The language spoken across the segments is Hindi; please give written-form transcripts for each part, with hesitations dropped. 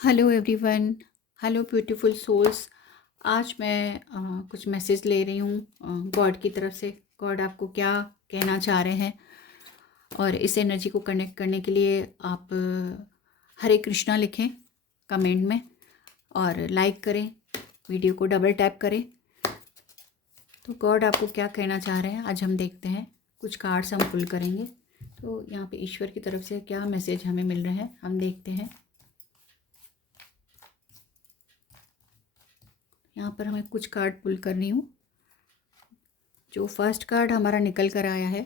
Hello everyone. Hello beautiful souls. आज मैं कुछ मैसेज ले रही हूँ गॉड की तरफ से। गॉड आपको क्या कहना चाह रहे हैं, और इस एनर्जी को कनेक्ट करने के लिए आप हरे कृष्णा लिखें कमेंट में और लाइक करें, वीडियो को डबल टैप करें। तो गॉड आपको क्या कहना चाह रहे हैं आज हम देखते हैं। कुछ कार्ड्स हम पुल करेंगे, तो यहाँ पे ईश्वर की तरफ से क्या मैसेज हमें मिल रहे हैं हम देखते हैं। यहाँ पर हमें कुछ कार्ड पुल कर रही हूँ। जो फर्स्ट कार्ड हमारा निकल कर आया है,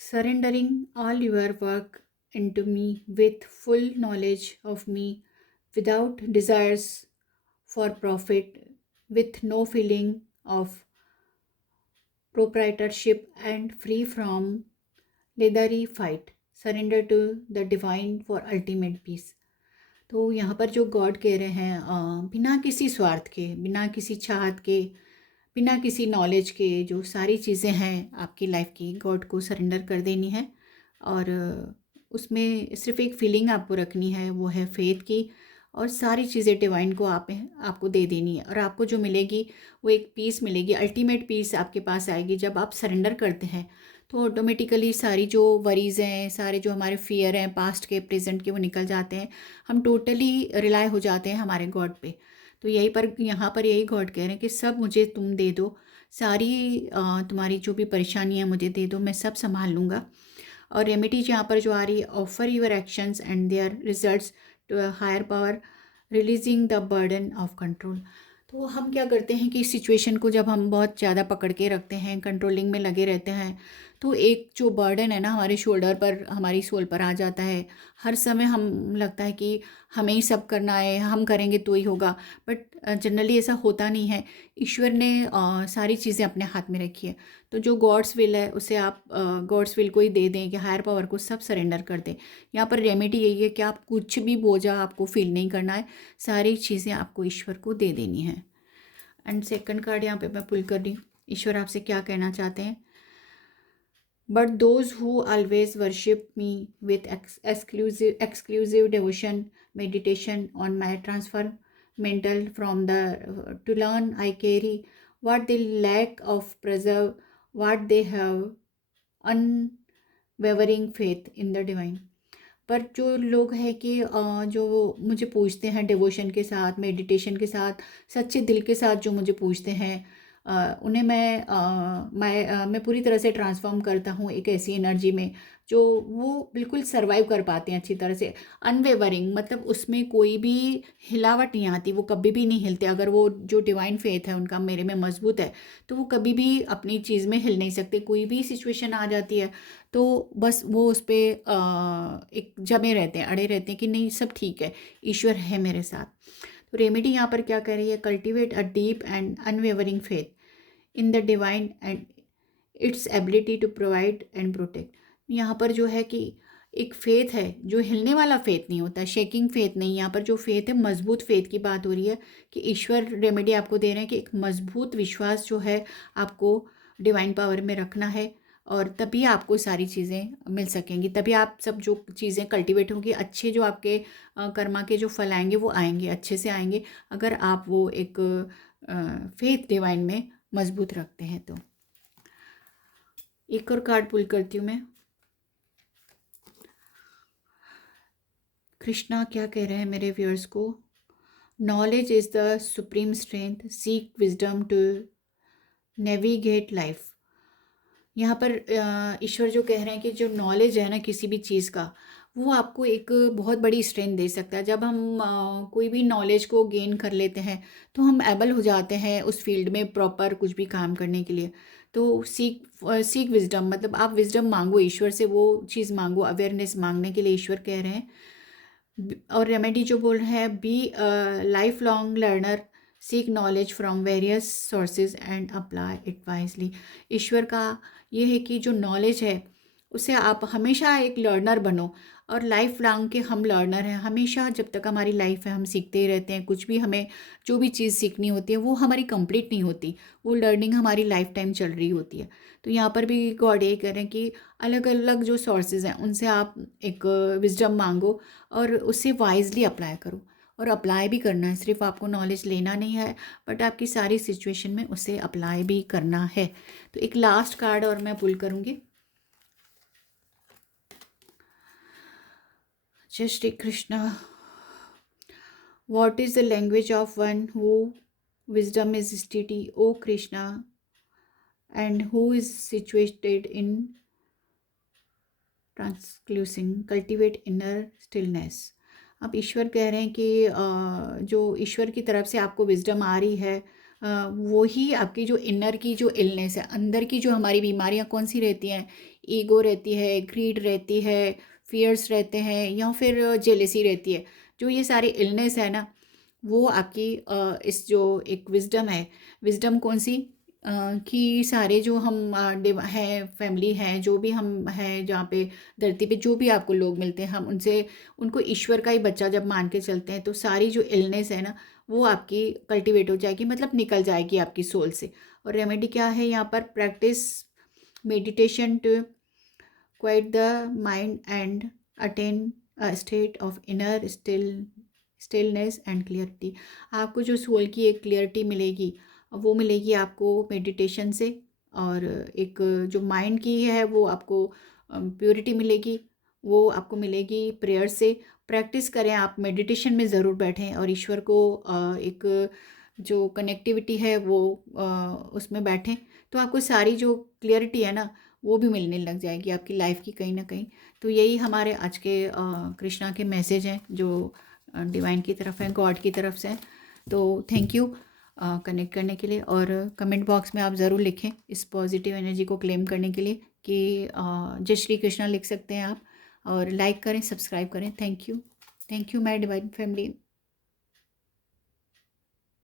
surrendering all your work into me with full knowledge of me without desires for profit, with no feeling of proprietorship and free from lethargy fight, surrender to the divine for ultimate peace. तो यहाँ पर जो गॉड कह रहे हैं, बिना किसी स्वार्थ के, बिना किसी चाहत के, बिना किसी नॉलेज के जो सारी चीज़ें हैं आपकी लाइफ की, गॉड को सरेंडर कर देनी है। और उसमें सिर्फ एक फीलिंग आपको रखनी है, वो है फेथ की। और सारी चीज़ें डिवाइन को आपको दे देनी है, और आपको जो मिलेगी वो एक पीस मिलेगी, अल्टीमेट पीस आपके पास आएगी जब आप सरेंडर करते हैं। तो ऑटोमेटिकली सारी जो वरीज़ हैं, सारे जो हमारे फियर हैं पास्ट के प्रेजेंट के, वो निकल जाते हैं। हम टोटली रिलाई हो जाते हैं हमारे गॉड पे। तो यही पर यहाँ पर यही गॉड कह रहे हैं कि सब मुझे तुम दे दो, सारी तुम्हारी जो भी परेशानियाँ मुझे दे दो, मैं सब संभाल लूँगा। और रेमेडीज यहाँ पर जो आ रही है, offer your actions and their results to a higher power, releasing the burden of control. तो हम क्या करते हैं कि सिचुएशन को जब हम बहुत ज़्यादा पकड़ के रखते हैं, कंट्रोलिंग में लगे रहते हैं, तो एक जो बर्डन है ना हमारे शोल्डर पर, हमारी सोल पर आ जाता है। हर समय हम लगता है कि हमें ही सब करना है, हम करेंगे तो ही होगा। बट जनरली ऐसा होता नहीं है। ईश्वर ने सारी चीज़ें अपने हाथ में रखी है। तो जो गॉड्स विल है उसे आप गॉड्स विल को ही दे दें, कि हायर पावर को सब सरेंडर कर दें। यहाँ पर रेमेडी यही है कि आप कुछ भी बोझा आपको फील नहीं करना है, सारी चीज़ें आपको ईश्वर को दे देनी है। एंड सेकंड कार्ड यहाँ पे मैं पुल कर रही हूँ, ईश्वर आपसे क्या कहना चाहते हैं। But those who always worship me with exclusive devotion meditation on my transfermental from the to learn I carry what they lack of preserve what they have unwavering faith in the divine। पर जो लोग हैं कि जो मुझे पूछते हैं डिवोशन के साथ, मेडिटेशन के साथ, सच्चे दिल के साथ जो मुझे पूछते हैं, उन्हें मैं पूरी तरह से ट्रांसफॉर्म करता हूँ एक ऐसी एनर्जी में जो वो बिल्कुल सर्वाइव कर पाते हैं अच्छी तरह से। अनवेवरिंग मतलब उसमें कोई भी हिलावट नहीं आती, वो कभी भी नहीं हिलते। अगर वो जो डिवाइन फेथ है उनका मेरे में मजबूत है, तो वो कभी भी अपनी चीज़ में हिल नहीं सकते। कोई भी सिचुएशन आ जाती है तो बस वो उस पर एक जमे रहते हैं, अड़े रहते हैं कि नहीं सब ठीक है, ईश्वर है मेरे साथ। तो रेमेडी यहाँ पर क्या कह रही है, cultivate a deep and unwavering faith in the divine and its ability to provide and protect. यहाँ पर जो है कि एक फेथ है जो हिलने वाला फेथ नहीं होता, शेकिंग फेथ नहीं। यहाँ पर जो फेथ है, मजबूत फेथ की बात हो रही है कि ईश्वर रेमेडी आपको दे रहे हैं कि एक मजबूत विश्वास जो है आपको डिवाइन पावर में रखना है, और तभी आपको सारी चीज़ें मिल सकेंगी। तभी आप सब जो चीज़ें कल्टीवेट होंगी, अच्छे जो आपके कर्मा के जो फल आएंगे वो आएंगे, अच्छे से आएंगे, अगर आप वो एक फेथ डिवाइन में मजबूत रखते हैं। तो एक और कार्ड पुल करती हूँ मैं। कृष्णा क्या कह रहे हैं मेरे व्यूअर्स को। Knowledge is the supreme strength, seek wisdom to navigate life. यहाँ पर ईश्वर जो कह रहे हैं कि जो नॉलेज है ना किसी भी चीज़ का, वो आपको एक बहुत बड़ी स्ट्रेंथ दे सकता है। जब हम कोई भी नॉलेज को गेन कर लेते हैं तो हम एबल हो जाते हैं उस फील्ड में प्रॉपर कुछ भी काम करने के लिए। तो सीक विजडम मतलब आप विजडम मांगो ईश्वर से, वो चीज़ मांगो, अवेयरनेस मांगने के लिए ईश्वर कह रहे हैं। और रेमेडी जो बोल रहे हैं, be life long learner, seek knowledge from various sources and apply it wisely. ईश्वर का ये है कि जो नॉलेज है उससे आप हमेशा एक लर्नर बनो। और लाइफ लॉन्ग के हम लर्नर हैं, हमेशा जब तक हमारी लाइफ है हम सीखते ही रहते हैं। कुछ भी हमें जो भी चीज़ सीखनी होती है वो हमारी कंप्लीट नहीं होती, वो लर्निंग हमारी लाइफ टाइम चल रही होती है। तो यहाँ पर भी गॉड ये कह रहे हैं कि अलग अलग जो सोर्सेज हैं उनसे आप एक विजडम मांगो और उसे वाइजली अप्लाई करो। और अप्लाई भी करना है, सिर्फ आपको नॉलेज लेना नहीं है, बट आपकी सारी सिचुएशन में उसे अप्लाई भी करना है। तो एक लास्ट कार्ड और मैं पुल करूँगी। जय Shri Krishna. What is the language of one who wisdom is study, O Krishna, and who is situated in transclusing cultivate inner stillness. अब ईश्वर कह रहे हैं कि जो ईश्वर की तरफ से आपको विजडम आ रही है, वो ही आपकी जो इनर की जो इलनेस है, अंदर की जो हमारी बीमारियां कौन सी रहती हैं, ईगो रहती है, ग्रीड रहती है, फियर्स रहते हैं, या फिर जेलेसी रहती है, जो ये सारी इलनेस है ना, वो आपकी इस जो एक विजडम है, विजडम कौन सी, कि सारे जो हम हैं, फैमिली हैं, जो भी हम हैं जहाँ पे धरती पे जो भी आपको लोग मिलते हैं, हम उनसे उनको ईश्वर का ही बच्चा जब मान के चलते हैं, तो सारी जो इलनेस है ना वो आपकी कल्टीवेट हो जाएगी, मतलब निकल जाएगी आपकी सोल से। और रेमेडी क्या है यहाँ पर, practice meditation to quiet the mind and attain a state of inner stillness and clarity. आपको जो सोल की एक क्लियरिटी मिलेगी, वो मिलेगी आपको मेडिटेशन से। और एक जो माइंड की है वो आपको प्योरिटी मिलेगी, वो आपको मिलेगी प्रेयर से। प्रैक्टिस करें, आप मेडिटेशन में ज़रूर बैठें और ईश्वर को एक जो कनेक्टिविटी है वो उसमें बैठें, तो आपको सारी जो क्लियरिटी है ना वो भी मिलने लग जाएगी आपकी लाइफ की कहीं ना कहीं। तो यही हमारे आज के कृष्णा के मैसेज हैं जो डिवाइन की तरफ हैं, गॉड की तरफ से हैं। तो थैंक यू कनेक्ट करने के लिए, और कमेंट बॉक्स में आप ज़रूर लिखें इस पॉजिटिव एनर्जी को क्लेम करने के लिए कि जय श्री कृष्णा लिख सकते हैं आप, और लाइक करें, सब्सक्राइब करें। Thank you my divine family.